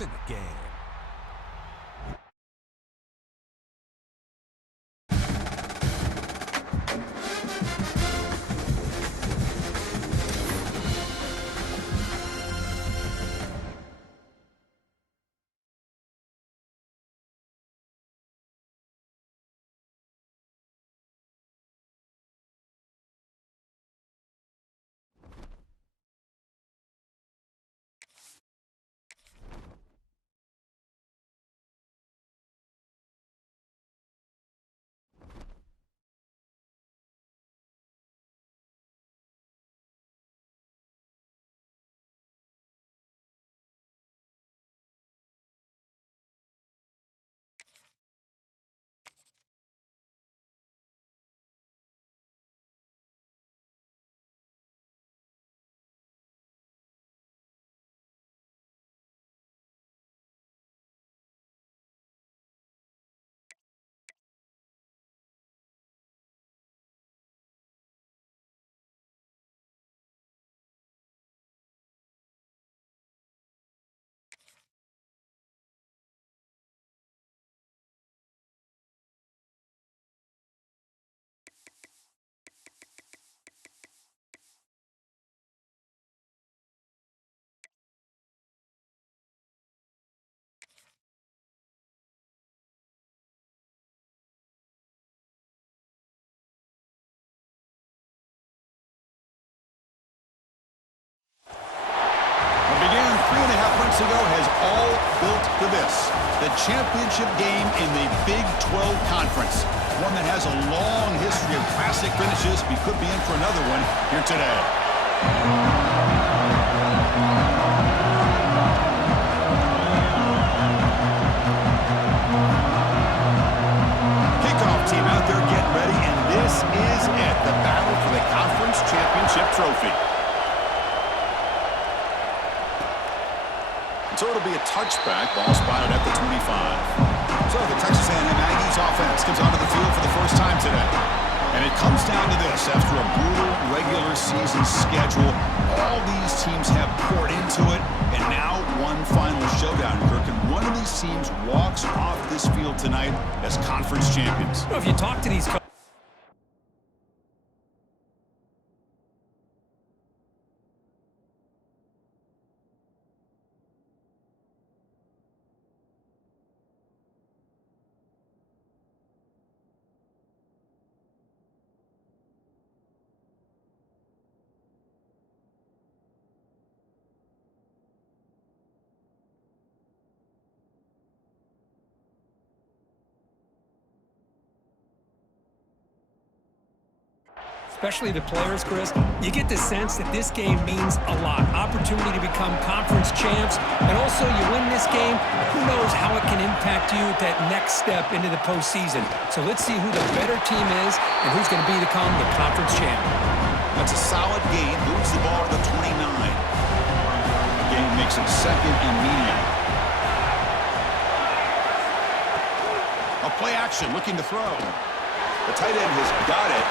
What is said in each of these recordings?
points in the game. Began 3.5 months ago, has all built to this. The championship game in the Big 12 Conference. One that has a long history of classic finishes. We could be in for another one here today. Kickoff team out there getting ready, and this is it. The battle for the conference championship trophy. So it'll be a touchback, ball spotted at the 25. So the Texas A&M Aggies offense comes onto the field for the first time today. And it comes down to this. After a brutal regular season schedule, all these teams have poured into it, and now one final showdown, Kirk. And one of these teams walks off this field tonight as conference champions. Well, if you talk to these especially the players, Chris, you get the sense that this game means a lot. Opportunity to become conference champs, and also you win this game, who knows how it can impact you at that next step into the postseason. So let's see who the better team is and who's going to become the conference champ. That's a solid gain, moves the ball to the 29. The game makes it second and medium. A play action, looking to throw. The tight end has got it.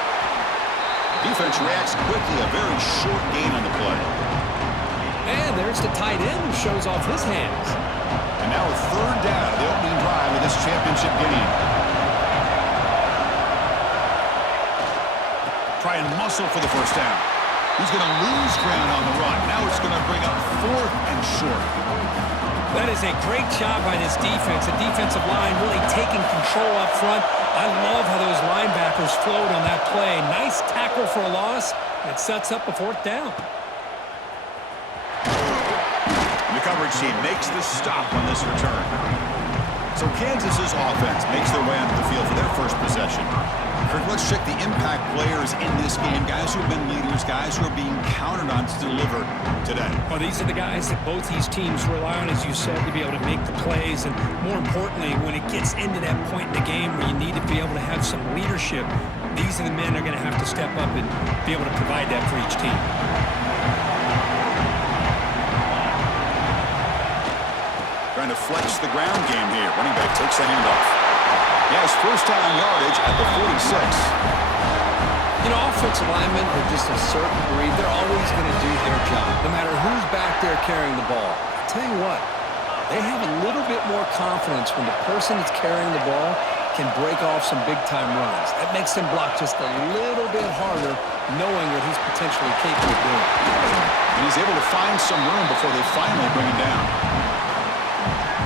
Defense reacts quickly, a very short gain on the play. And there's the tight end who shows off his hands. And now a third down, the opening drive of this championship game. Try and muscle for the first down. He's going to lose ground on the run. Now it's going to bring up 4th and short. That is a great job by this defense. The defensive line really taking control up front. I love how those linebackers flowed on that play. Nice tackle for a loss. It sets up a 4th down. The coverage team makes the stop on this return. So Kansas's offense makes their way onto the field for their first possession. Kirk, let's check the impact players in this game. Guys who have been leaders, guys who are being counted on to deliver today. Well, these are the guys that both these teams rely on, as you said, to be able to make the plays. And more importantly, when it gets into that point in the game where you need to be able to have some leadership, these are the men that are going to have to step up and be able to provide that for each team. Trying to flex the ground game here. Running back takes the handoff. He has first down yardage at the 46. You know, offensive linemen are just a certain breed. They're always going to do their job, no matter who's back there carrying the ball. I tell you what, They have a little bit more confidence when the person that's carrying the ball can break off some big-time runs. That makes him block just a little bit harder, knowing what he's potentially capable of doing. And he's able to find some room before they finally bring him down.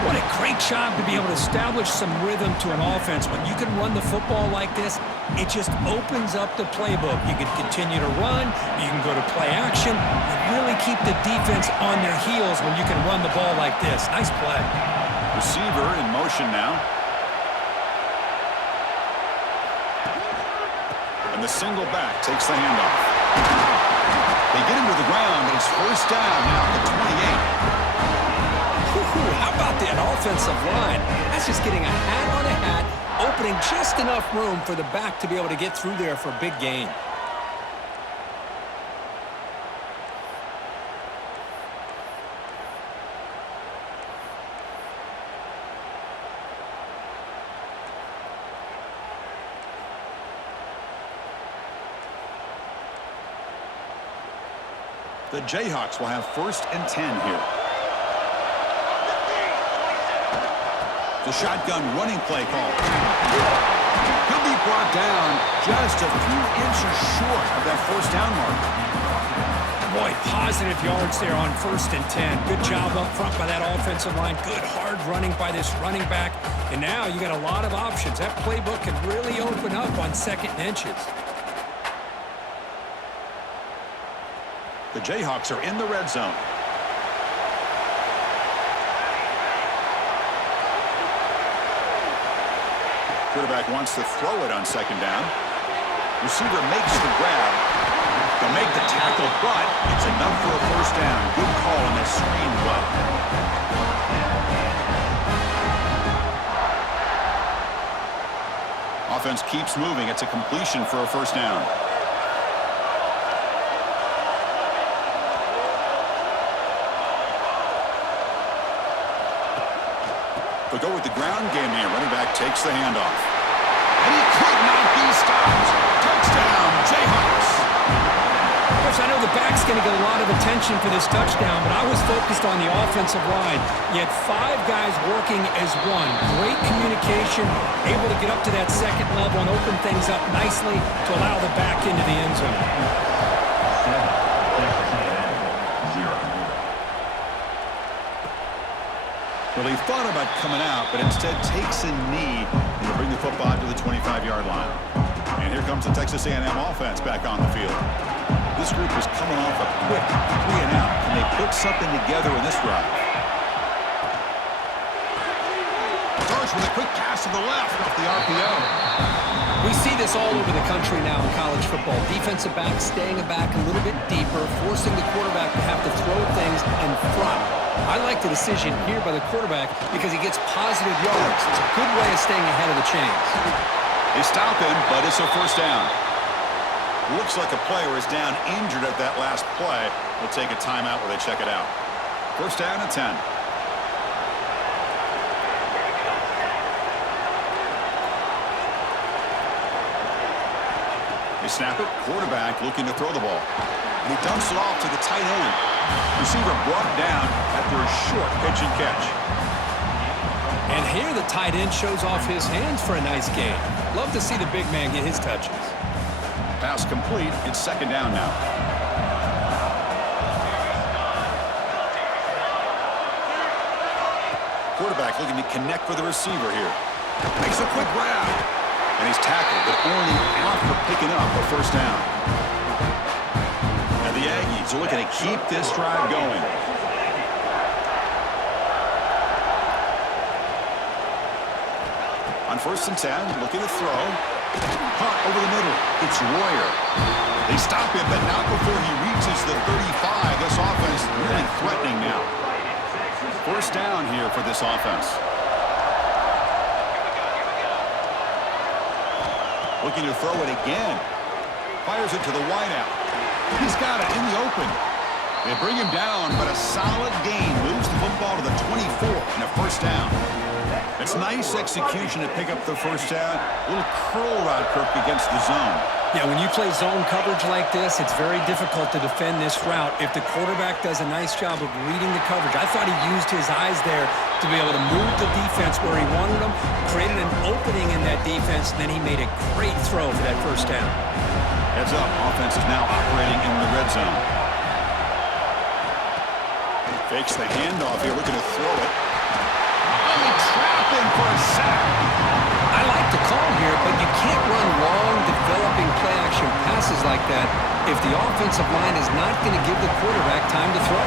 What a great job to be able to establish some rhythm to an offense. When you can run the football like this, it just opens up the playbook. You can continue to run, you can go to play action, and really keep the defense on their heels when you can run the ball like this. Nice play. Receiver in motion now. And the single back takes the handoff. They get him to the ground, and it's first down now at the 28. How about that offensive line? That's just getting a hat on a hat, opening just enough room for the back to be able to get through there for a big gain. The Jayhawks will have 1st and 10 here. The shotgun running play call. He'll be brought down just a few inches short of that first down mark. Boy, positive yards there on 1st and 10. Good job up front by that offensive line. Good hard running by this running back. And now you got a lot of options. That playbook can really open up on 2nd and inches. The Jayhawks are in the red zone. Quarterback wants to throw it on 2nd down. Receiver makes the grab. They'll make the tackle, but it's enough for a first down. Good call on that screen play. Offense keeps moving. It's a completion for a first down. They'll go with the ground game here. Running back takes the handoff. And he could not be stopped. Touchdown, Jayhawks. Coach, I know the back's going to get a lot of attention for this touchdown, but I was focused on the offensive line. You had 5 guys working as one. Great communication, able to get up to that 2nd level and open things up nicely to allow the back into the end zone. Well, he thought about coming out, but instead takes a knee and will bring the football to the 25-yard line. And here comes the Texas A&M offense back on the field. This group is coming off a quick 3-and-out. Can they put something together in this drive? Starts with a quick pass to the left off the RPO. We see this all over the country now in college football. Defensive backs staying back a little bit deeper, forcing the quarterback to have to throw things in front. I like the decision here by the quarterback because he gets positive yards. It's a good way of staying ahead of the chains. They stop him, but it's a first down. Looks like a player is down injured at that last play. We'll take a timeout while they check it out. First down and 10. They snap it. Quarterback looking to throw the ball. And he dumps it off to the tight end. Receiver brought down after a short pitch and catch. And here the tight end shows off his hands for a nice gain. Love to see the big man get his touches. Pass complete. It's 2nd down now. Quarterback looking to connect with the receiver here. Makes a quick grab. And he's tackled, but only after picking up a first down. And the Aggies are looking to keep this drive going. On 1st and 10, looking to throw. Caught over the middle. It's Royer. They stop him, but not before he reaches the 35. This offense really threatening now. First down here for this offense. Looking to throw it again. Fires it to the wideout. He's got it in the open. They bring him down, but a solid gain moves the football to the 24 and a first down. It's nice execution to pick up the first down. A little curl route, Kirk, against the zone. Yeah, when you play zone coverage like this, it's very difficult to defend this route if the quarterback does a nice job of reading the coverage. I thought he used his eyes there to be able to move the defense where he wanted them, created an opening in that defense, and then he made a great throw for that first down. Heads up, offense is now operating in the red zone. Fakes the handoff here, looking to throw it. Oh, they trap him for a sack. I like the call here, but you can't run long, developing play-action passes like that if the offensive line is not going to give the quarterback time to throw.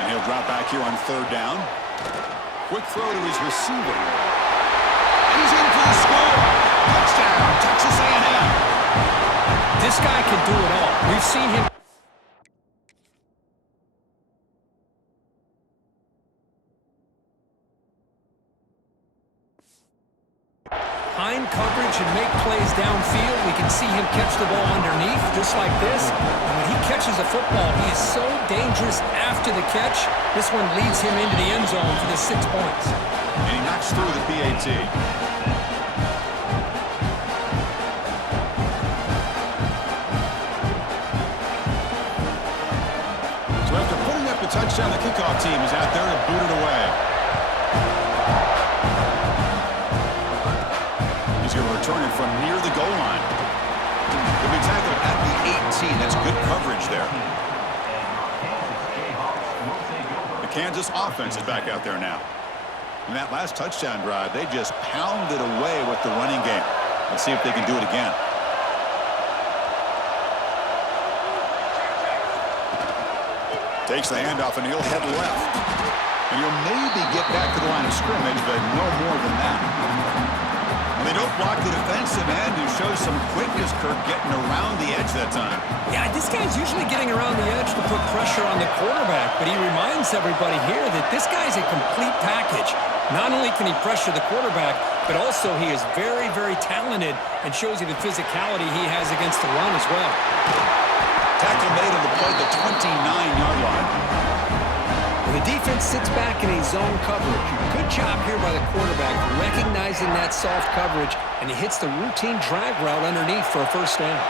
And he'll drop back here on third down. Quick throw to his receiver. And he's in for the score. Touchdown, Texas A&M. This guy can do it all. We've seen him. Behind coverage and make plays downfield. We can see him catch the ball underneath, just like this. And when he catches a football, he is so dangerous after the catch. This one leads him into the end zone for the 6 points. And he knocks through the PAT. So after putting up the touchdown, the kickoff team is out there to boot it away. He's going to return it from near the goal line. He'll be tackled at the 18. That's good coverage there. The Kansas offense is back out there now. In that last touchdown drive, they just pounded away with the running game. Let's see if they can do it again. Takes the handoff, and he'll head left. And he'll maybe get back to the line of scrimmage, but no more than that. And they don't block the defensive end, who shows some quickness, Kirk, getting around the edge that time. Yeah, this guy's usually getting around the edge to put pressure on the quarterback, but he reminds everybody here that this guy's a complete package. Not only can he pressure the quarterback, but also he is very, very talented and shows you the physicality he has against the run as well. Tackle made on the play, the 29-yard line. When the defense sits back in a zone coverage, good job here by the quarterback recognizing that soft coverage, and he hits the routine drag route underneath for a first down.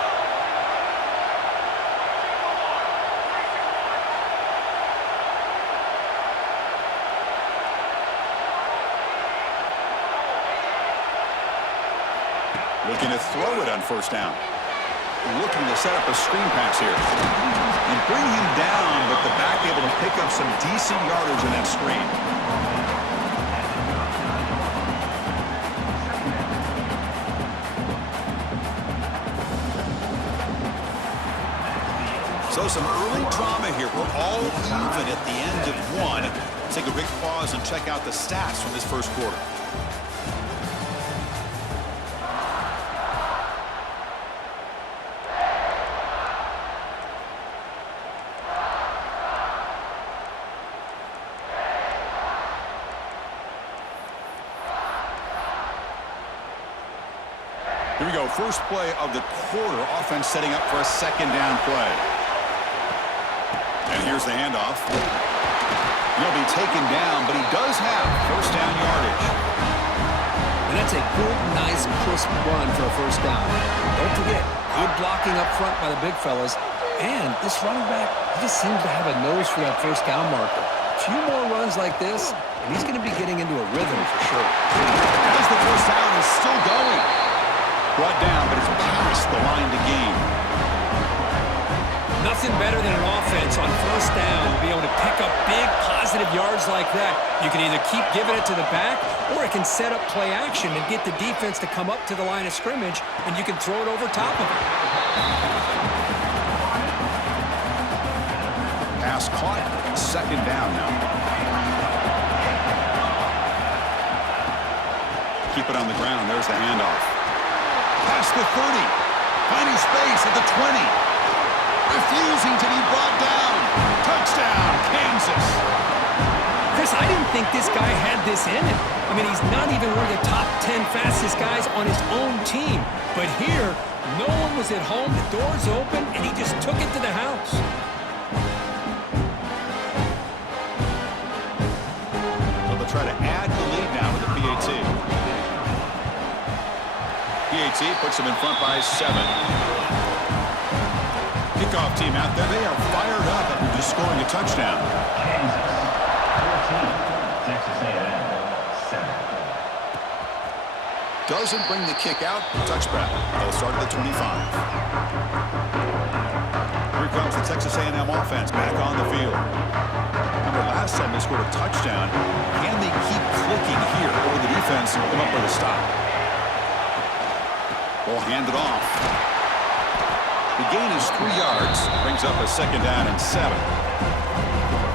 Looking to throw it on first down. Looking to set up a screen pass here. And bring him down, but the back able to pick up some decent yardage in that screen. So some early drama here. We're all even at the end of one. Let's take a quick pause and check out the stats from this first quarter. Here we go, first play of the quarter. Offense setting up for a second down play. And here's the handoff. He'll be taken down, but he does have first down yardage. And that's a good, nice, crisp run for a first down. Don't forget, good blocking up front by the big fellas. And this running back, he just seems to have a nose for that first down marker. A few more runs like this, and he's going to be getting into a rhythm for sure. As the first down is still going. Brought down, but it's past the line to gain. Nothing better than an offense on first down to be able to pick up big positive yards like that. You can either keep giving it to the back, or it can set up play action and get the defense to come up to the line of scrimmage, and you can throw it over top of it. Pass caught, second down now. Keep it on the ground, there's the handoff. Past the 30, finding space at the 20. Refusing to be brought down. Touchdown, Kansas. Chris, I didn't think this guy had this in him. I mean, he's not even one of the top 10 fastest guys on his own team. But here, No one was at home, the door's open, and he just took it to the house. So they'll try to add the lead now with the PAT. PAT puts them in front by 7. Kickoff team out there. They are fired up after just scoring a touchdown. Texas A&M 7. Doesn't bring the kick out. Touchback. They'll start at the 25. Here comes the Texas A&M offense back on the field. Remember last time they scored a touchdown. Can they keep clicking here, or the defense come up with a stop? Ball handed off. The gain is 3 yards. Brings up a 2nd down and 7.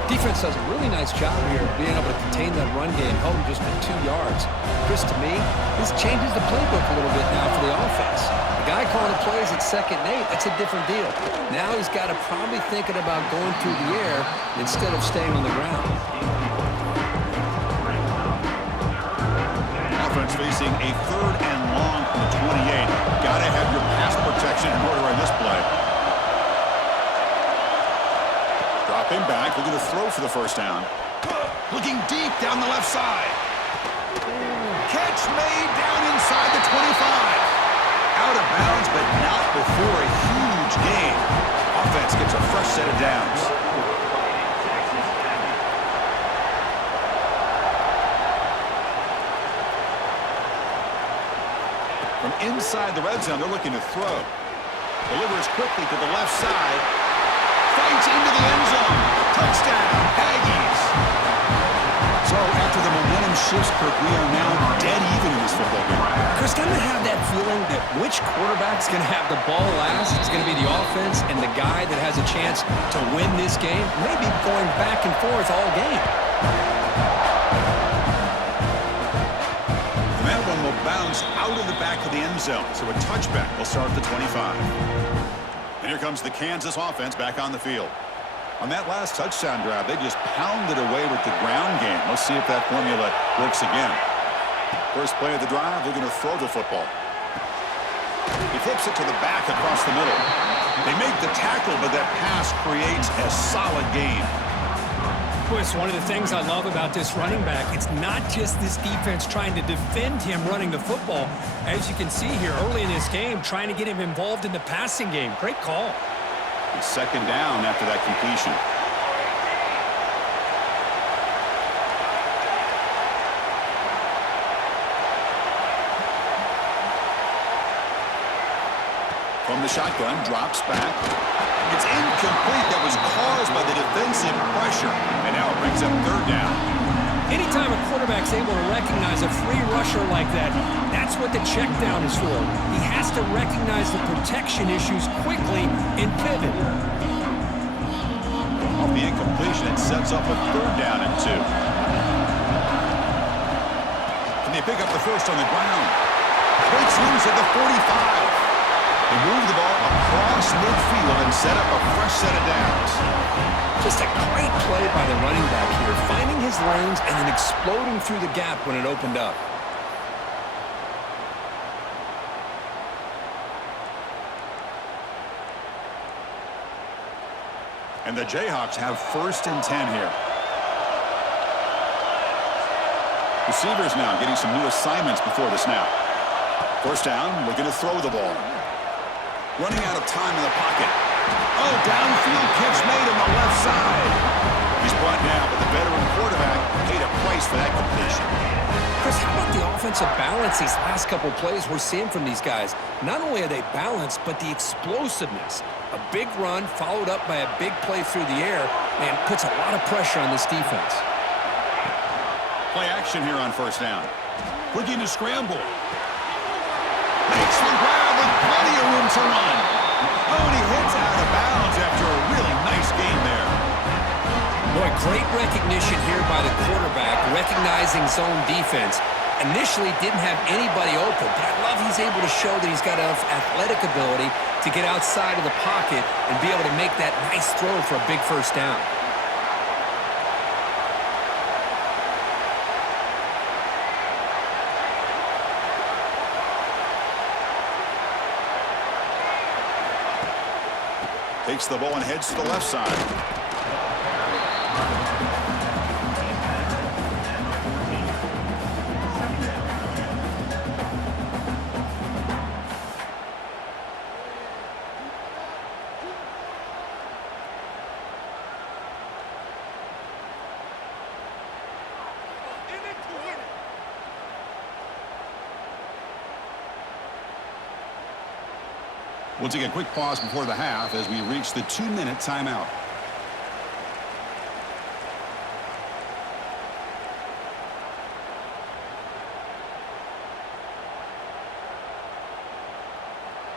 Defense does a really nice job here of being able to contain that run game, held just at 2 yards. Chris, to me, this changes the playbook a little bit now for the offense. The guy calling the plays at 2nd and 8, that's a different deal. Now he's got to probably thinking about going through the air instead of staying on the ground. Offense facing a 3rd and long from the 28. Got to have your pass protection in order on this play. Dropping back, looking to throw for the 1st down. Looking deep down the left side. Catch made down inside the 25. Out of bounds, but not before a huge gain. Offense gets a fresh set of downs. From inside the red zone, they're looking to throw. Delivers quickly to the left side. Fights into the end zone. Touchdown, Aggies. So after the momentum shifts, Kirk, we are now dead even in this football game. Chris, don't you have that feeling that which quarterback's going to have the ball last? It's going to be the offense and the guy that has a chance to win this game. Maybe going back and forth all game. That one will bounce out of the back of the end zone. So a touchback will start at the 25. And here comes the Kansas offense back on the field. On that last touchdown drive, they just pounded away with the ground game. Let's see if that formula works again. First play of the drive, they're going to throw the football. He flips it to the back across the middle. They make the tackle, but that pass creates a solid gain. Boy, it's one of the things I love about this running back. It's not just this defense trying to defend him running the football. As you can see here early in this game, trying to get him involved in the passing game. Great call. It's 2nd down after that completion. From the shotgun, drops back. It's incomplete. That was caused by the defensive pressure. And now it brings up 3rd down. Anytime a quarterback's able to recognize a free rusher like that, that's what the check down is for. He has to recognize the protection issues quickly and pivot. Off the incompletion, it sets up a 3rd down and 2. Can they pick up the first on the ground? Breaks loose at the 45. They move the ball across midfield and set up a fresh set of downs. Just a great play by the running back here, finding his lanes and then exploding through the gap when it opened up. And the Jayhawks have 1st and 10 here. Receivers now getting some new assignments before the snap. 1st down, we're going to throw the ball. Running out of time in the pocket. Oh, downfield catch made on the left side. He's brought down, but the veteran quarterback paid a price for that completion. Chris, how about the offensive balance these last couple plays we're seeing from these guys? Not only are they balanced, but the explosiveness. A big run followed up by a big play through the air and puts a lot of pressure on this defense. Play action here on 1st down. Looking to scramble. Makes the grab with plenty of room to run. Oh, and he hits out of bounds after a really nice game there. Boy, great recognition here by the quarterback, recognizing zone defense. Initially didn't have anybody open, but I love he's able to show that he's got enough athletic ability to get outside of the pocket and be able to make that nice throw for a big 1st down. Takes the ball and heads to the left side. We'll take a quick pause before the half as we reach the 2-minute timeout.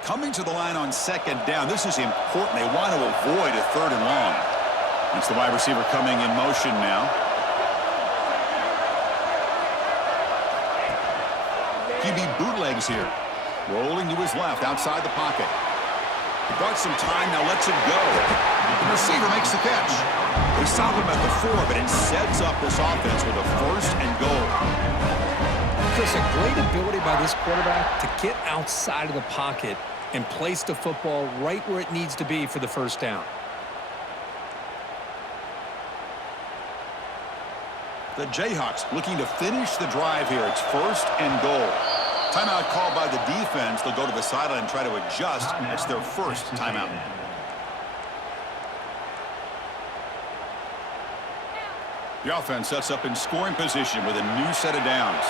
Coming to the line on second down. This is important. They want to avoid a 3rd and long. It's the wide receiver coming in motion now. QB bootlegs here. Rolling to his left outside the pocket. He bought some time, now lets it go. The receiver makes the catch. They stop him at the 4, but it sets up this offense with a 1st and goal. Chris, a great ability by this quarterback to get outside of the pocket and place the football right where it needs to be for the 1st down. The Jayhawks looking to finish the drive here. It's 1st and goal. Timeout called by the defense. They'll go to the sideline and try to adjust. It's their 1st timeout. The offense sets up in scoring position with a new set of downs.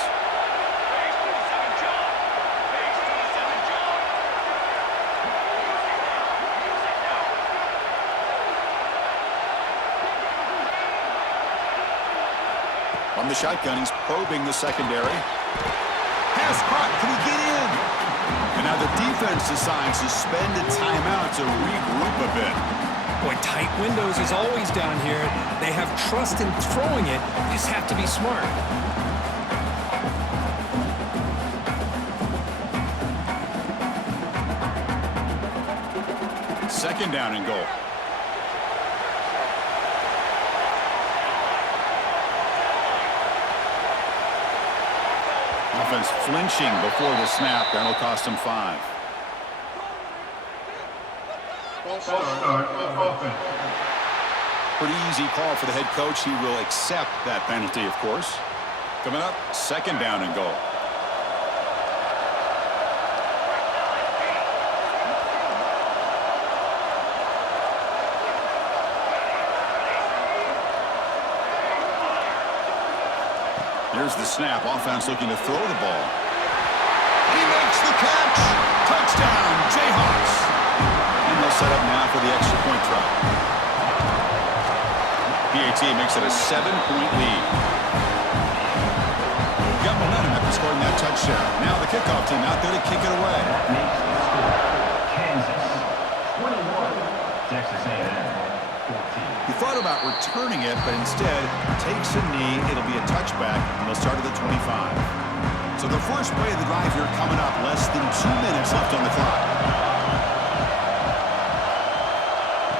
On the shotgun, he's probing the secondary. Pass caught. Can he get in? And now the defense decides to spend a timeout to regroup a bit. Boy, tight windows is always down here. They have trust in throwing it. You just have to be smart. 2nd down and goal. Offense flinching before the snap. That'll cost him 5. Pretty easy call for the head coach. He will accept that penalty, of course. Coming up, 2nd down and goal. Here's the snap. Offense looking to throw the ball. He makes the catch. Touchdown, Jayhawks. And they'll set up now for the extra point try. PAT makes it a 7-point lead. Got momentum after scoring that touchdown. Now the kickoff team out there to kick it away. Kansas 21, Texas A&M 14. He thought about returning it, but instead takes a knee. It'll be a touchback, and they'll start at the 25. So the first play of the drive here coming up. Less than 2 minutes left on the clock.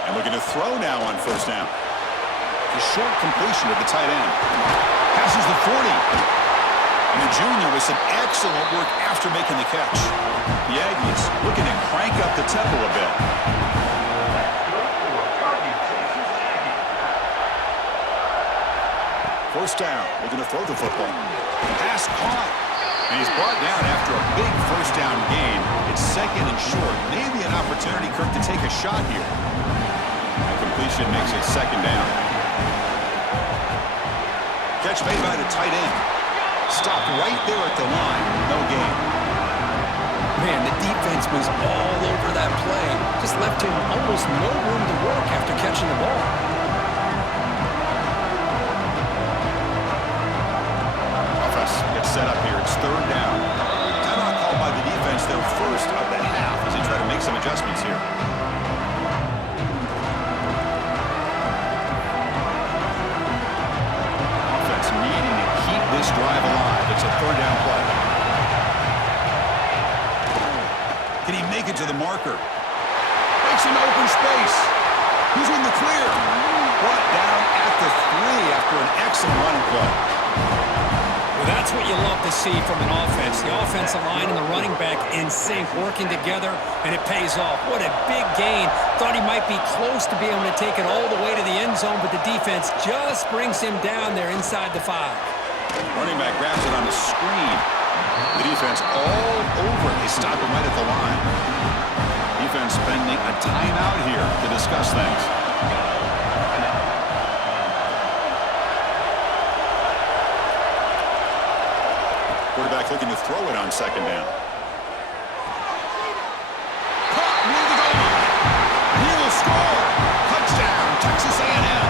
And looking to throw now on 1st down. A short completion at the tight end. Passes the 40. And the junior with some excellent work after making the catch. The Aggies looking to crank up the tempo a bit. First down, looking to throw the football. Pass caught. And he's brought down after a big 1st down gain. It's 2nd and short. Maybe an opportunity, Kirk, to take a shot here. And completion makes it 2nd down. Catch made by the tight end. Stopped right there at the line. No gain. Man, the defense was all over that play. Just left him almost no room to work after catching the ball. Offense gets set up here. It's 3rd down. Timeout called by the defense, their 1st of the half as they try to make some adjustments here. Offense needing to keep this drive alive. It's a 3rd down play. Can he make it to the marker? Makes an open space. Who's in the clear? Brought down at the 3 after an excellent running play. Well, That's what you love to see from an offense. The offensive line and the running back in sync, working together, and it pays off. What a big gain. Thought he might be close to being able to take it all the way to the end zone, but the defense just brings him down there inside the 5. Running back grabs it on the screen. The defense all over it. They stop him right at the line. Defense spending a timeout here to discuss things. Quarterback looking to throw it on second down. Caught near the goal line. He will score. Touchdown, Texas A&M.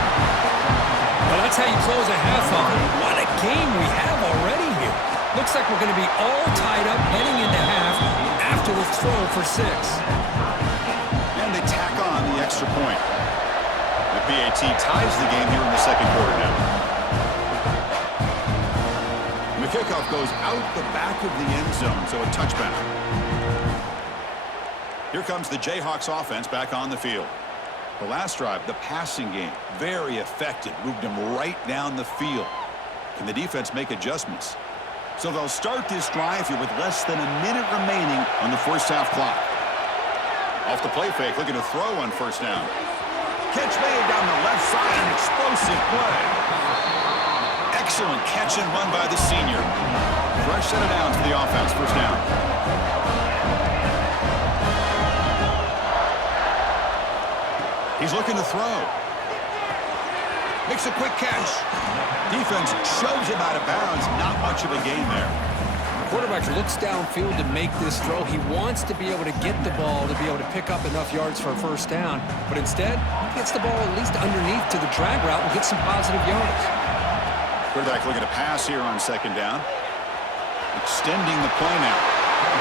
Well, that's how you close a half of it. What a game we have already here. Looks like we're going to be all tied up heading into half after the throw for 6. And they tack on the extra point. The PAT ties the game here in the second quarter now. The kickoff goes out the back of the end zone, so a touchback. Here comes the Jayhawks offense back on the field. The last drive, the passing game, very effective. Moved them right down the field. Can the defense make adjustments? So they'll start this drive here with less than a minute remaining on the first half clock. Off the play fake, looking to throw on first down. Catch made down the left side, an explosive play. Excellent catch and run by the senior. Fresh set of downs for the offense, first down. He's looking to throw. Makes a quick catch. Defense shoves him out of bounds. Not much of a gain there. Quarterback looks downfield to make this throw. He wants to be able to get the ball to be able to pick up enough yards for a first down. But instead, he gets the ball at least underneath to the drag route and gets some positive yards. Quarterback looking to pass here on second down. Extending the play now.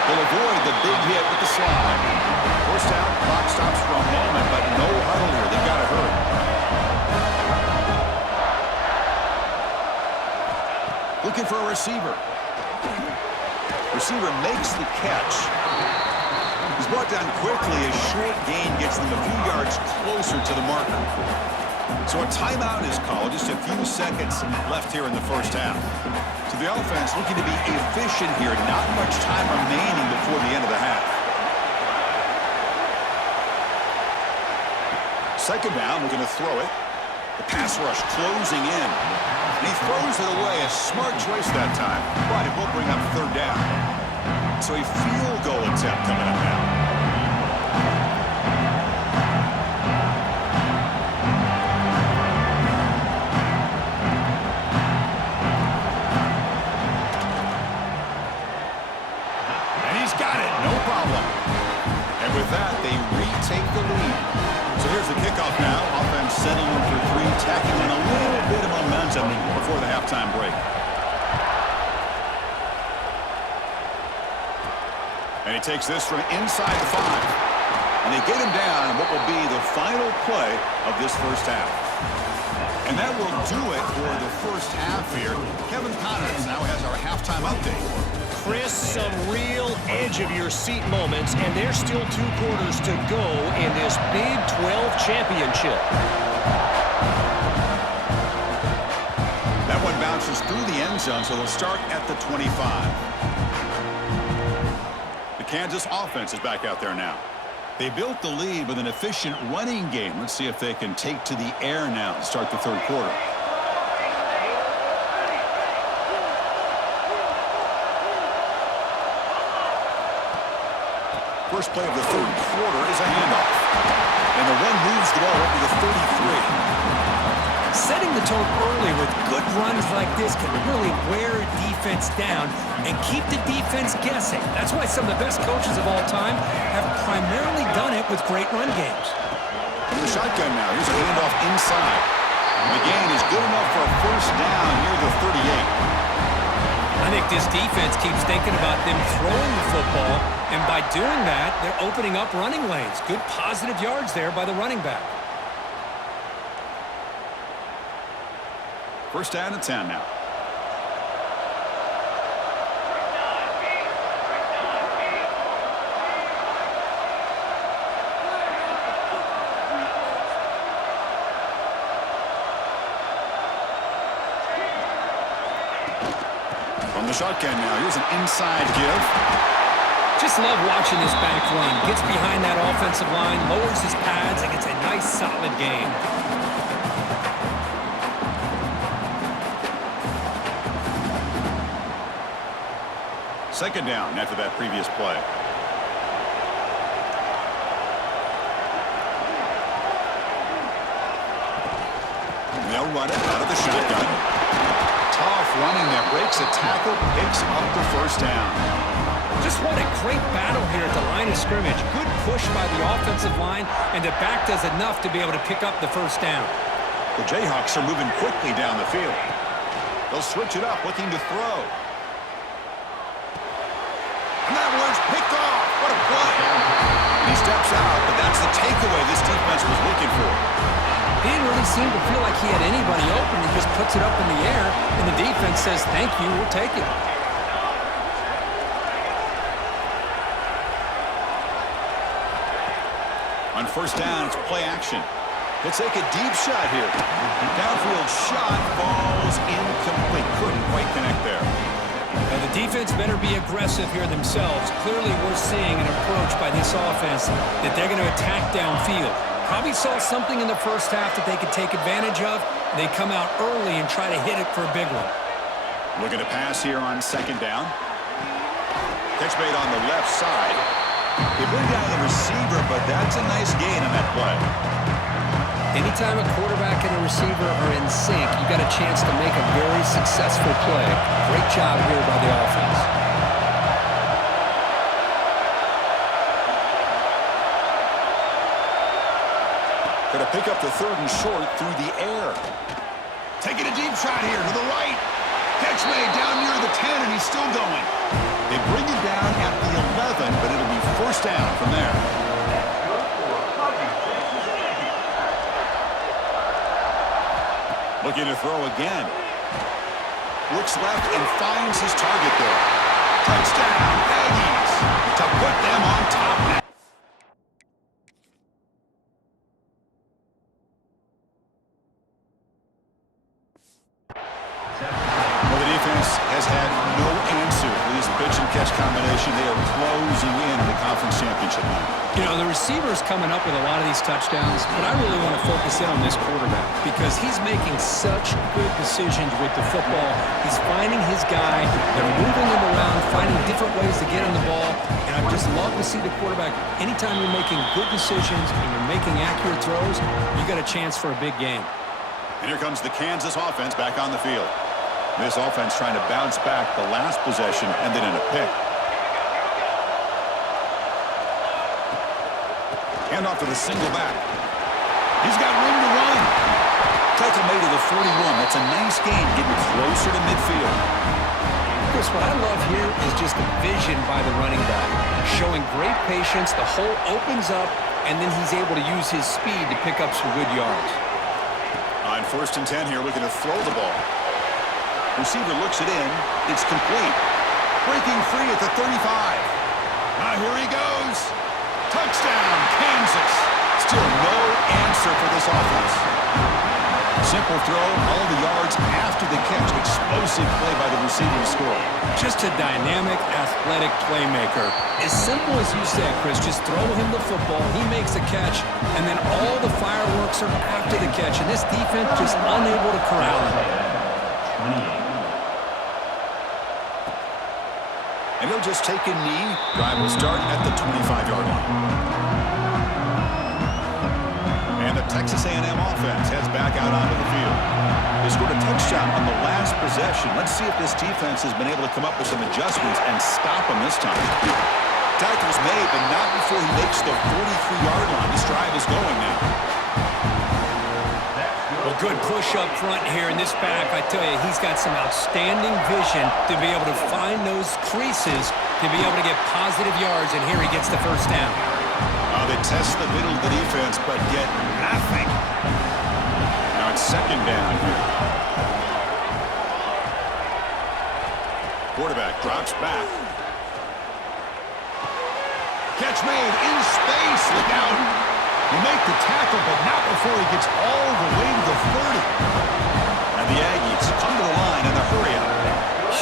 They'll avoid the big hit with the slide. First down, clock stops for a moment, but no huddle here. They've got to hurry. Looking for a receiver. Receiver makes the catch. He's brought down quickly. A short gain gets them a few yards closer to the marker. So a timeout is called. Just a few seconds left here in the first half. So the offense looking to be efficient here. Not much time remaining before the end of the half. Second down, looking to throw it. The pass rush closing in. And he throws it away. A smart choice that time. But it will bring up third down. So a field goal attempt coming up now. And he's got it. No problem. And with that, they retake the lead. So here's the kickoff now. Offense settling for 3, tacking in a little bit of momentum before the halftime break. And he takes this from inside the 5. And they get him down in what will be the final play of this first half. And that will do it for the first half here. Kevin Connors now has our halftime update. Chris, some real edge-of-your-seat moments, and there's still 2 quarters to go in this Big 12 championship. That one bounces through the end zone, so they'll start at the 25. The Kansas offense is back out there now. They built the lead with an efficient running game. Let's see if they can take to the air now to start the third quarter. First play of the third quarter is a handoff. And the run moves the ball up to the 33. Setting the tone early with good runs like this can really wear a defense down and keep the defense guessing. That's why some of the best coaches of all time have primarily done it with great run games. In the shotgun now, here's a handoff inside. And the gain is good enough for a first down near the 38. I think this defense keeps thinking about them throwing the football, and by doing that, they're opening up running lanes. Good positive yards there by the running back. First down and 10 now. From the shotgun now, here's an inside give. Just love watching this back run. Gets behind that offensive line, lowers his pads, and gets a nice, solid gain. Second down after that previous play. They'll run it out of the shotgun. Tough running there. Breaks a tackle, picks up the first down. Just what a great battle here at the line of scrimmage. Good push by the offensive line, and the back does enough to be able to pick up the first down. The Jayhawks are moving quickly down the field. They'll switch it up, looking to throw. And that one's picked off. What a play. And he steps out, but that's the takeaway this defense was looking for. He didn't really seem to feel like he had anybody open. He just puts it up in the air, and the defense says, thank you, we'll take it. On first down, it's play action. Let's take a deep shot here. Downfield shot falls incomplete. Couldn't quite connect there. Now the defense better be aggressive here themselves. Clearly we're seeing an approach by this offense that they're going to attack downfield. Probably saw something in the first half that they could take advantage of. They come out early and try to hit it for a big one. Looking to pass here on second down. Catch made on the left side. They bring down the receiver, but that's a nice gain on that play. Anytime a quarterback and a receiver are in sync, you got a chance to make a very successful play. Great job here by the offense. Going to pick up the third and short through the air. Taking a deep shot here to the right. Catch made down near the 10, and he's still going. They bring him down at the 11, but it'll be first down from there. Looking to throw again. Looks left and finds his target there. Touchdown, Aggies, to put them on top now. Well, the defense has had no answer for this pitch and catch combination. They are closing in on the conference championship night. You know, the receiver's coming up with a lot of these touchdowns, but I really want to focus in on this quarterback because he's making such good decisions with the football. He's finding his guy. They're moving him around, finding different ways to get him the ball, and I just love to see the quarterback. Anytime you're making good decisions and you're making accurate throws, you got a chance for a big game. And here comes the Kansas offense back on the field. This offense trying to bounce back the last possession, ended in a pick. Hand off to the single back. He's got room to run. Tackle made to the 41. That's a nice gain, getting closer to midfield. Chris, what I love here is just the vision by the running back. Showing great patience, the hole opens up, and then he's able to use his speed to pick up some good yards. On first and 10 here, looking to throw the ball. Receiver looks it in. It's complete. Breaking free at the 35. Now here he goes. Touchdown, Kansas. Still no answer for this offense. Simple throw, all the yards after the catch. Explosive play by the receiver to score. Just a dynamic, athletic playmaker. As simple as you said, Chris, just throw him the football, he makes a catch, and then all the fireworks are after the catch, and this defense just unable to corral him. And he'll just take a knee. Drive will start at the 25-yard line. And the Texas A&M offense heads back out onto the field. They scored a touchdown on the last possession. Let's see if this defense has been able to come up with some adjustments and stop them this time. Tackle's made, but not before he makes the 43-yard line. This drive is going now. Well, good push up front here in this back. I tell you, he's got some outstanding vision to be able to find those creases, to be able to get positive yards, and here he gets the first down. They test the middle of the defense, but get nothing. Now it's second down here. Quarterback drops back. Catch made in space. Look out. You make the tackle, but not before he gets all the way to the 30. And the Aggies come to the line in the hurry up.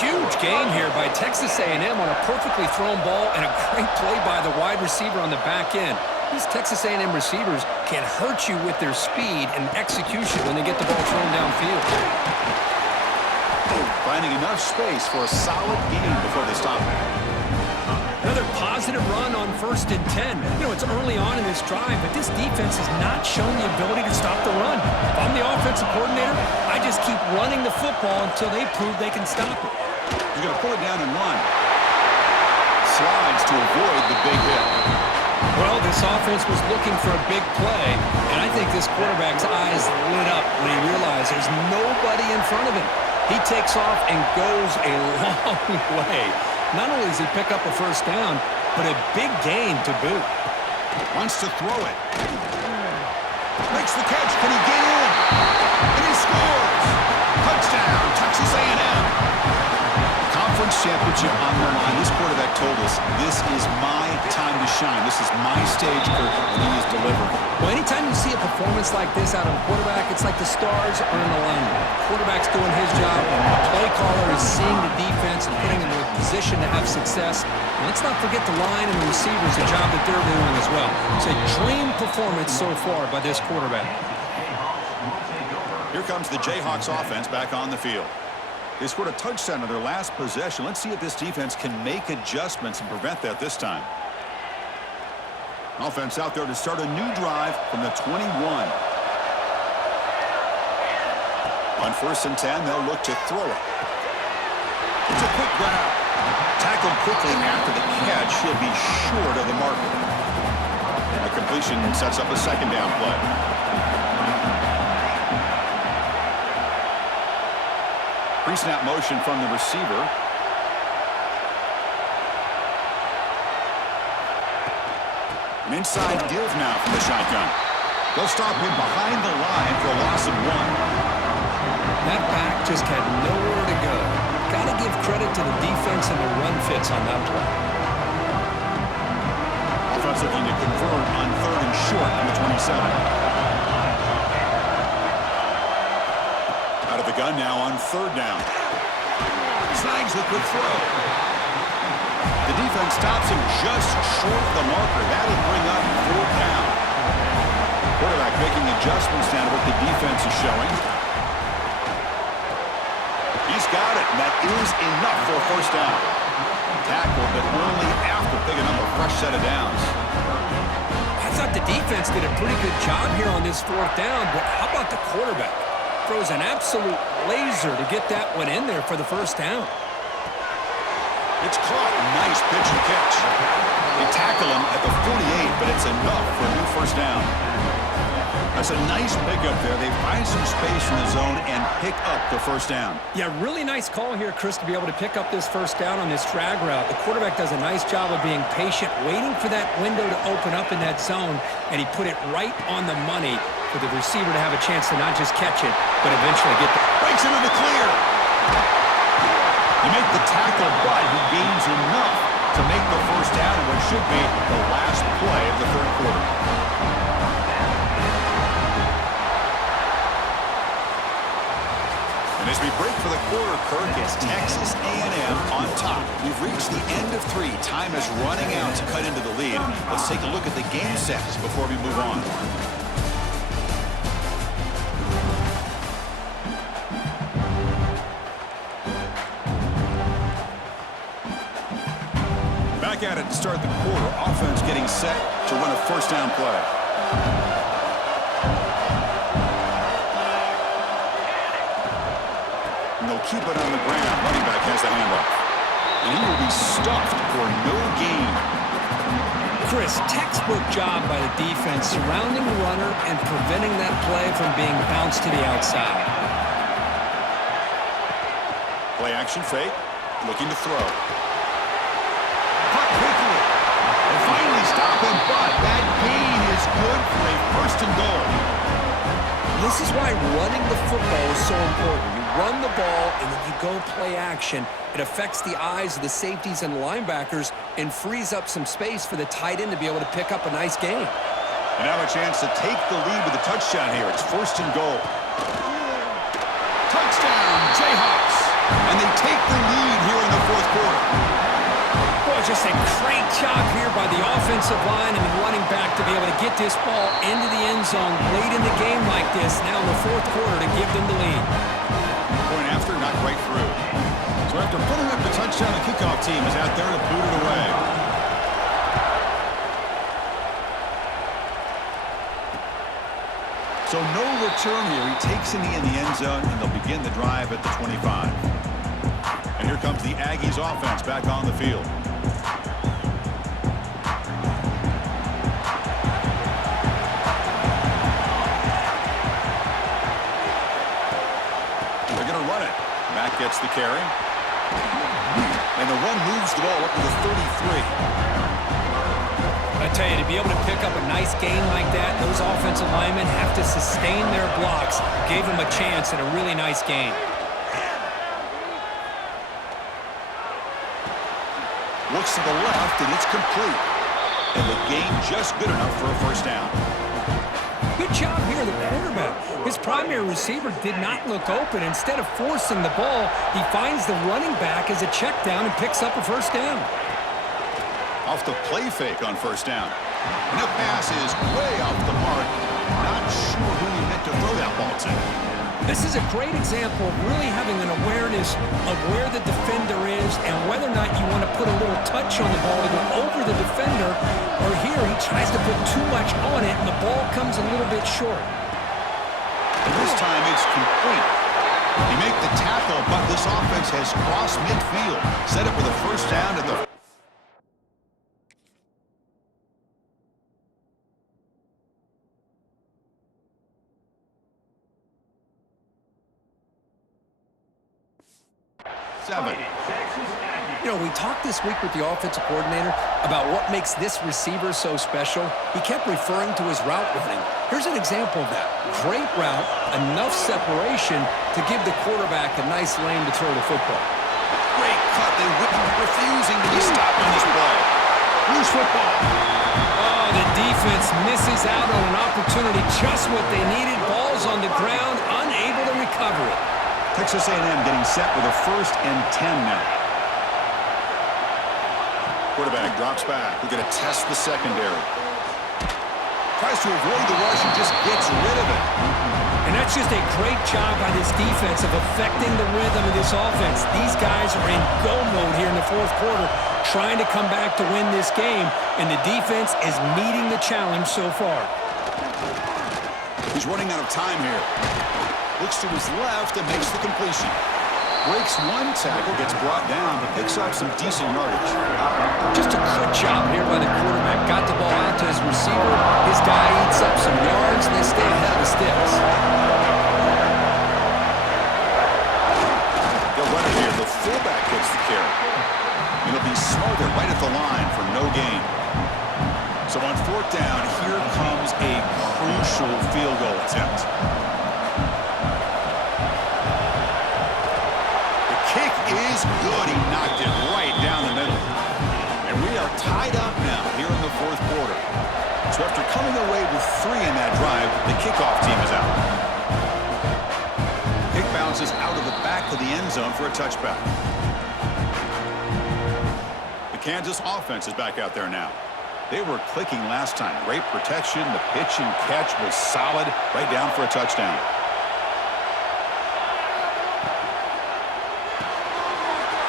Huge gain here by Texas A&M on a perfectly thrown ball and a great play by the wide receiver on the back end. These Texas A&M receivers can hurt you with their speed and execution when they get the ball thrown downfield. Finding enough space for a solid gain before they stop it. Another positive run on 1st and 10. You know, it's early on in this drive, but this defense has not shown the ability to stop the run. If I'm the offensive coordinator, I just keep running the football until they prove they can stop it. He's going to pull it down and run. Slides to avoid the big hit. Well, this offense was looking for a big play, and I think this quarterback's eyes lit up when he realized there's nobody in front of him. He takes off and goes a long way. Not only does he pick up a first down, but a big gain to boot. Wants to throw it. Makes the catch. Can he get in? And he scores! Touchdown, Texas A&M. Conference championship on the line. This quarterback told us, this is my time to shine. This is my stage, Kirk, and he is delivering. Well, anytime you see a performance like this out of a quarterback, it's like the stars are in alignment. The quarterback's doing his job, and the play caller is seeing the defense and putting them in a position to have success. And let's not forget the line and the receivers, the job that they're doing as well. It's a dream performance so far by this quarterback. Here comes the Jayhawks offense back on the field. They scored a touchdown in their last possession. Let's see if this defense can make adjustments and prevent that this time. Offense out there to start a new drive from the 21. On 1st and 10, they'll look to throw it. It's a quick grab. Tackled quickly after the catch. He'll be short of the marker. The completion sets up a 2nd down play. Pre-snap motion from the receiver. An inside give now from the shotgun. They'll stop him behind the line for a loss of 1. That back just had nowhere to go. Got to give credit to the defense and the run fits on that play. Offense looking to convert on 3rd and short on the 27. Out of the gun now on 3rd down. Snags the quick throw. The defense stops him just short of the marker. That'll bring up 4th down. Quarterback making adjustments down to what the defense is showing. He's got it, and that is enough for a 1st down. Tackle, but only after picking up a fresh set of downs. I thought the defense did a pretty good job here on this 4th down, but how about the quarterback? Throws an absolute laser to get that one in there for the 1st down. It's caught. Nice pitch and catch. They tackle him at the 48, but it's enough for a new 1st down. That's a nice pickup there. They find some space in the zone and pick up the 1st down. Yeah, really nice call here, Chris, to be able to pick up this 1st down on this drag route. The quarterback does a nice job of being patient, waiting for that window to open up in that zone, and he put it right on the money for the receiver to have a chance to not just catch it, but eventually get the... Breaks into the clear. You make the tackle, but he gains enough to make the 1st down in what should be the last play of the 3rd quarter. And as we break for the quarter, Kirk, it's Texas A&M on top. We've reached the end of 3. Time is running out to cut into the lead. Let's take a look at the game sets before we move on. Back at it to start the quarter. Offense getting set to run a 1st down play. And they'll keep it on the ground. Running back has the handoff. And he will be stuffed for no gain. Chris, textbook job by the defense surrounding the runner and preventing that play from being bounced to the outside. Play action fake. Looking to throw. Caught quickly. And finally stop him, but that gain is good for a 1st and goal. This is why running the football is so important. You run the ball, and then you go play action. It affects the eyes of the safeties and linebackers and frees up some space for the tight end to be able to pick up a nice gain. And now a chance to take the lead with a touchdown here. It's 1st and goal. Touchdown, Jayhawks. And they take the lead here in the fourth quarter. Boy, just a great job here by the offensive line and the running back to be able to get this ball into the end zone late in the game like this, now in the fourth quarter, to give them the lead. Point after, not right through. So after putting up the touchdown, the kickoff team is out there to boot it away. So no return here. He takes it in the end zone, and they'll begin the drive at the 25. And here comes the Aggies offense back on the field. They're going to run it. Mack gets the carry. And the run moves the ball up to the 33. I tell you, to be able to pick up a nice gain like that, those offensive linemen have to sustain their blocks. Gave them a chance at a really nice gain. Looks to the left, and it's complete. And the gain just good enough for a first down. Good job here, the quarterback. His primary receiver did not look open. Instead of forcing the ball, he finds the running back as a check down and picks up a first down. Off the play fake on first down. And the pass is way off the mark. Not sure who he meant to throw that ball to. This is a great example of really having an awareness of where the defender is and whether or not you want to put a little touch on the ball to go over the defender, or here he tries to put too much on it and the ball comes a little bit short. And this time it's complete. He made the tackle, but this offense has crossed midfield. Set up with a first down at the 7. You know, we talked this week with the offensive coordinator about what makes this receiver so special. He kept referring to his route running. Here's an example of that. Great route, enough separation to give the quarterback a nice lane to throw the football. Great cut. They refusing to be stopped on this play. Loose football. Oh, the defense misses out on an opportunity, just what they needed. Ball's on the ground, unable to recover it. Texas A&M getting set with a 1st and 10 now. Quarterback drops back. We're going to test the secondary. Tries to avoid the rush and just gets rid of it. And that's just a great job by this defense of affecting the rhythm of this offense. These guys are in go mode here in the fourth quarter, trying to come back to win this game, and the defense is meeting the challenge so far. He's running out of time here. Looks to his left and makes the completion. Breaks one tackle, gets brought down, but picks up some decent yardage. Just a good job here by the quarterback. Got the ball out to his receiver. His guy eats up some yards, and they stay ahead of the sticks. They'll run it here. The fullback gets the carry. It'll be Smothered right at the line for no gain. So on 4th down, here comes a crucial field goal attempt. Is good. He knocked it right down the middle. And we are tied up now here in the fourth quarter. So after coming away with 3 in that drive, the kickoff team is out. Kick bounces out of the back of the end zone for a touchback. The Kansas offense is back out there now. They were clicking last time. Great protection. The pitch and catch was solid. Right down for a touchdown.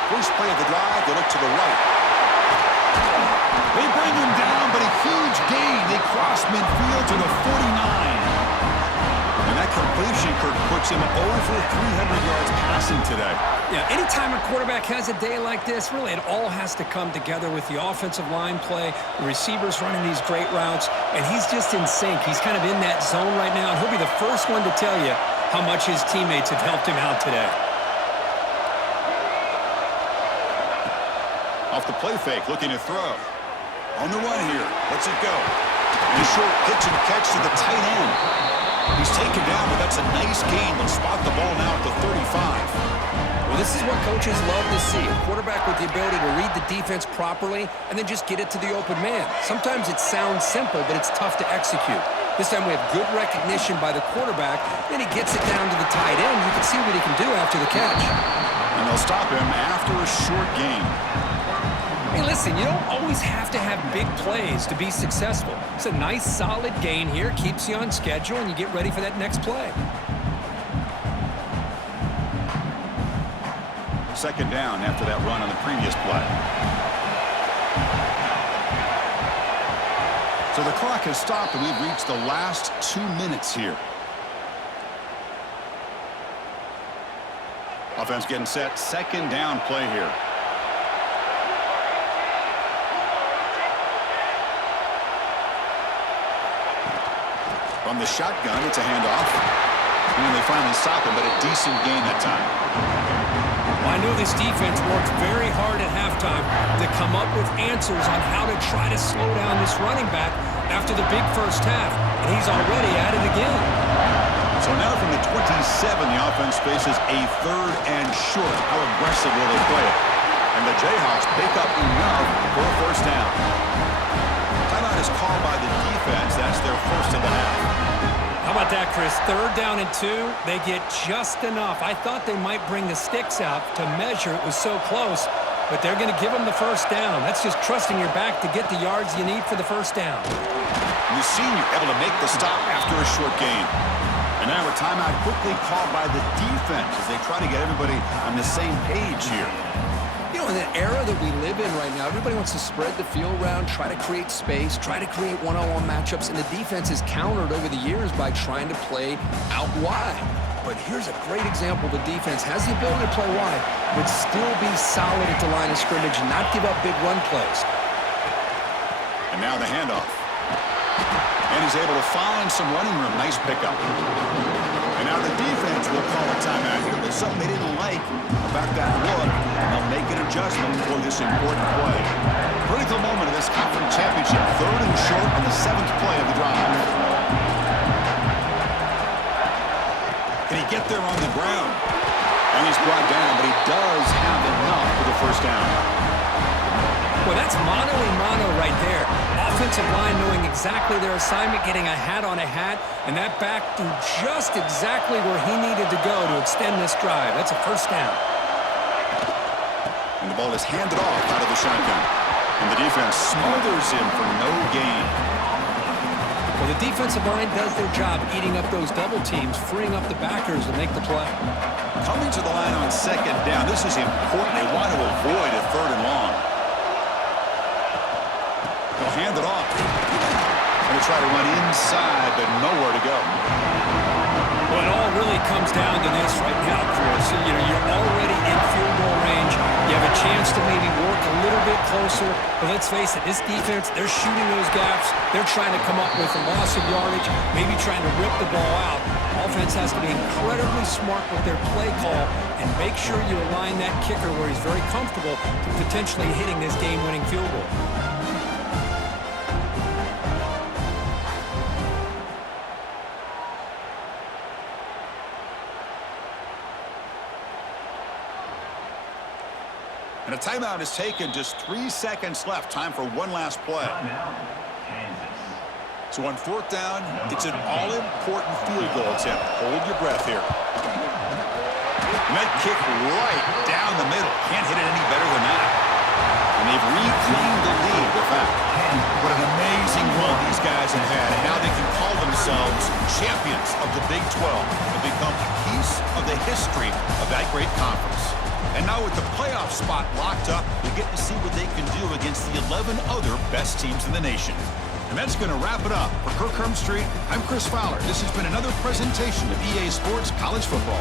First play of the drive, they look to the right. They bring him down, but a huge gain. They cross midfield to the 49. And that completion, Kirk, puts him over 300 yards passing today. Yeah, anytime a quarterback has a day like this, really it all has to come together with the offensive line play, the receivers running these great routes, and he's just in sync. He's kind of in that zone right now, and he'll be the first one to tell you how much his teammates have helped him out today. Off the play fake, looking to throw. On the run here, lets it go. And a short pitch and catch to the tight end. He's taken down, but that's a nice gain. They'll spot the ball now at the 35. Well, this is what coaches love to see. A quarterback with the ability to read the defense properly and then just get it to the open man. Sometimes it sounds simple, but it's tough to execute. This time we have good recognition by the quarterback, then he gets it down to the tight end. You can see what he can do after the catch. And they'll stop him after a short gain. Hey, listen, you don't always have to have big plays to be successful. It's a nice, solid gain here, keeps you on schedule, and you get ready for that next play. Second down after that run on the previous play. So the clock has stopped, and we've reached the last 2 minutes here. Offense getting set. Second down play here. From the shotgun, it's a handoff. And they finally stop him, but a decent gain that time. Well, I know this defense worked very hard at halftime to come up with answers on how to try to slow down this running back after the big first half, and he's already at it again. So now from the 27, the offense faces a 3rd and short. How aggressive will they play it? And the Jayhawks pick up enough for a first down. Timeout is called by the defense. That's their first of the half. How about that, Chris? 3rd down and 2. They get just enough. I thought they might bring the sticks out to measure. It was so close, but they're going to give them the first down. That's just trusting your back to get the yards you need for the first down. The senior able to make the stop after a short gain. And now a timeout quickly called by the defense as they try to get everybody on the same page here. You know, in the era that we live in right now, everybody wants to spread the field around, try to create space, try to create one-on-one matchups, and the defense has countered over the years by trying to play out wide. But here's a great example. The defense has the ability to play wide, but still be solid at the line of scrimmage and not give up big run plays. And now the handoff. And he's able to find some running room. Nice pickup. And now the defense will call a timeout here. There's something they didn't like about that look, and they'll make an adjustment for this important play. Critical moment of this conference championship. 3rd and short on the 7th play of the drive. Can he get there on the ground? And he's brought down, but he does have enough for the first down. Well, that's mano-a-mano right there. Offensive line knowing exactly their assignment, getting a hat on a hat, and that back threw just exactly where he needed to go to extend this drive. That's a first down. And the ball is handed off out of the shotgun. And the defense smothers him for no gain. Well, the defensive line does their job eating up those double teams, freeing up the backers to make the play. Coming to the line on second down, this is important. They want to avoid a 3rd and long. They'll hand it off. And they try to run inside, but nowhere to go. Well, it all really comes down to this right now, Chris. You know, you're already in field goal range. You have a chance to maybe work a little bit closer. But let's face it, this defense, they're shooting those gaps. They're trying to come up with a loss of yardage, maybe trying to rip the ball out. Offense has to be incredibly smart with their play call and make sure you align that kicker where he's very comfortable to potentially hitting this game-winning field goal. And a timeout is taken. Just 3 seconds left. Time for one last play. So on 4th down, it's an all-important field goal attempt. Hold your breath here. And that kick right down the middle. Can't hit it any better than that. And they've reclaimed the lead with that. What an amazing run these guys have had. And now they can call themselves champions of the Big 12 and become a piece of the history of that great conference. And now with the playoff spot locked up, we get to see what they can do against the 11 other best teams in the nation. And that's going to wrap it up. For Kirk Street, I'm Chris Fowler. This has been another presentation of EA Sports College Football.